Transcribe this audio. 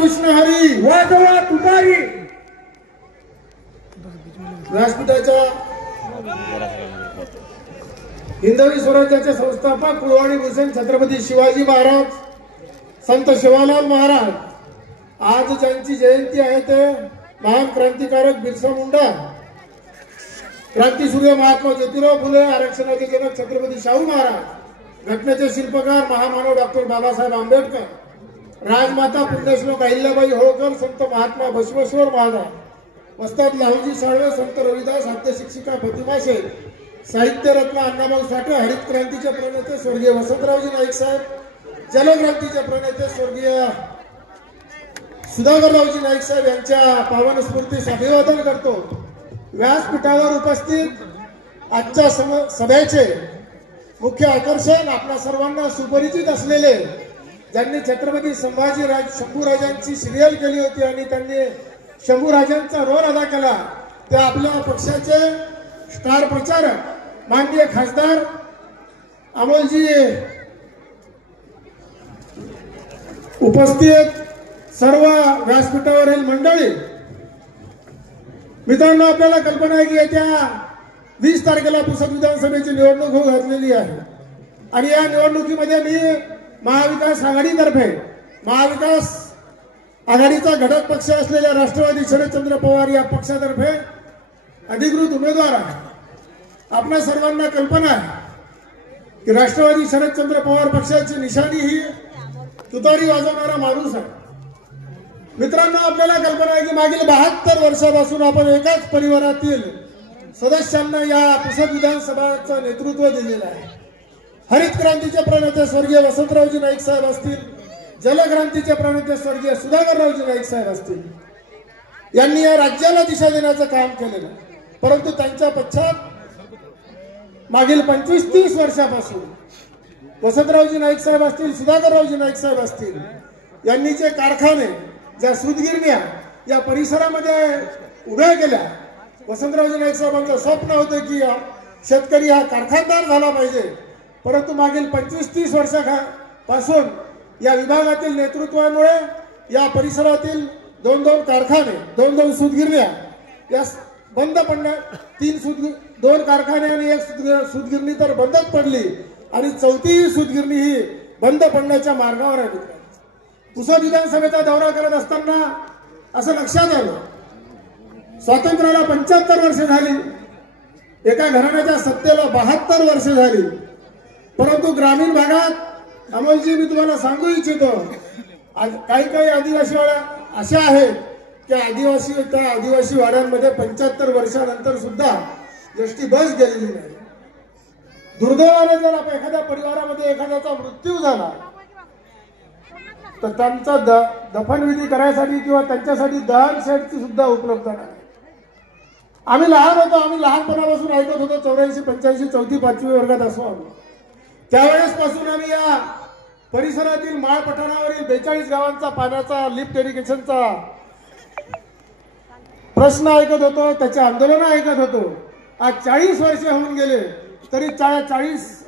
कृष्ण हरी वाजवा तुतारी. व्यासपीठाच्या हिंदवी स्वराज्याचे संस्थापक कुळवाडी भूषण छत्रपती शिवाजी महाराज, संत शिवालाल महाराज, आज ज्यांची जयंती आहे ते महान क्रांतिकारक बिरसा मुंडा, क्रांतीसूर्य महात्मा ज्योतिराव फुले, आरक्षणाचे जनक छत्रपती शाहू महाराज, घटनेचे शिल्पकार महामानव डॉक्टर बाबासाहेब आंबेडकर, राजमाता पुण्यश्लोक अहिल्याबाई होळकर, संत महात्मा बसवेश्वर महाराज, वस्ताद लाहुजी साळवे, संत रविदास, हास्य शिक्षिका प्रतिमा शेख, साहित्य रत्न अण्णाभाऊ साठे, हरित क्रांतीचे प्रणेते स्वर्गीय वसंतरावजी नाईक साहेब, जलक्रांतीचे प्रणेते स्वर्गीय सुधाकररावजी नाईक साहेब यांच्या पावन स्मृतीस अभिवादन करतो. व्यासपीठावर उपस्थित आजच्या सभेचे मुख्य आकर्षण आपल्या सर्वांना सुपरिचित असलेले, ज्यांनी छत्रपती संभाजीराज शंभूराजांची सिरियल केली होती आणि त्यांनी शंभूराजांचा रोल अदा केला, ते आपल्या पक्षाचे स्टार प्रचारक माननीय खासदार अमोलजी, उपस्थित सर्व व्यासपीठावरील मंडळी. मित्रांनो, आपल्याला कल्पना आहे की येत्या 20 तारखेला पुसद विधानसभेची निवडणूक होऊ घातलेली आहे आणि या निवडणुकीमध्ये मी महाविकास आघाडीतर्फे, महाविकास आघाडीचा घटक पक्ष असलेल्या राष्ट्रवादी शरदचंद्र पवार या पक्षातर्फे अधिकृत उमेदवार आहे. आपल्या सर्वांना कल्पना आहे की राष्ट्रवादी शरदचंद्र पवार पक्षाची निशाणी ही तुतारी वाजवणारा माणूस आहे. मित्रांनो, आपल्याला कल्पना आहे की मागील 72 वर्षापासून आपण एकाच परिवारातील सदस्यांना या पुसद विधानसभाचं नेतृत्व दिलेलं आहे. हरित क्रांतीचे प्रणेते स्वर्गीय वसंतरावजी नाईक साहेब असतील, जलक्रांतीचे प्रणेते स्वर्गीय सुधाकररावजी नाईक साहेब असतील, यांनी या राज्याला दिशा देण्याचं काम केलेलं आहे. परंतु त्यांच्या पश्चात मागील 25-30 वर्षापासून वसंतरावजी नाईक साहेब असतील, सुधाकररावजी नाईक साहेब असतील, यांनी जे कारखाने, ज्या सूतगिरण्या या परिसरामध्ये उभ्या केल्या, वसंतरावजी नाईक साहेबांचं स्वप्न होतं की शेतकरी हा कारखानदार झाला पाहिजे. परंतु मागील 25-30 वर्षापासून या विभागातील नेतृत्वामुळे या परिसरातील 2-2 कारखाने, 2-2 सूतगिरण्या या बंद पडल्या. 2 कारखाने आणि 1 सूतगिरणी तर बंदच पडली आणि 4थी सूतगिरणी ही बंद पडण्याच्या मार्गावर आहे. पुसद विधानसभेचा दौरा करत असताना असं लक्षात आलं, स्वातंत्र्याला 75 वर्ष झाली, एका घराण्याच्या सत्तेला 72 वर्ष झाली, परंतु ग्रामीण भागात अमोलजी, मी तुम्हाला सांगू इच्छितो, काही आदिवासी वाड्या अशा आहेत की त्या आदिवासी वाड्यांमध्ये 75 वर्षानंतर सुद्धा एसटी बस गेलेली नाही. दुर्दैवाने जर एखाद्या परिवारामध्ये एखाद्याचा मृत्यू झाला तर त्यांचा दफनविधी करायसाठी किंवा त्यांच्यासाठी दहन शेडची सुद्धा उपलब्धता नाही. आम्ही लहान होतो, आम्ही लहानपणापासून ऐकत होतो, 84-85 4थी-5वी वर्गात असो आम्ही, त्यावेळेस पासून आम्ही या परिसरातील माळ पठारावरील 42 गावांचा पाण्याचा लिफ्ट इरिगेशनचा प्रश्न ऐकत होतो, त्याचे आंदोलन ऐकत होतो. आज 40 वर्षे होऊन गेले तरी 40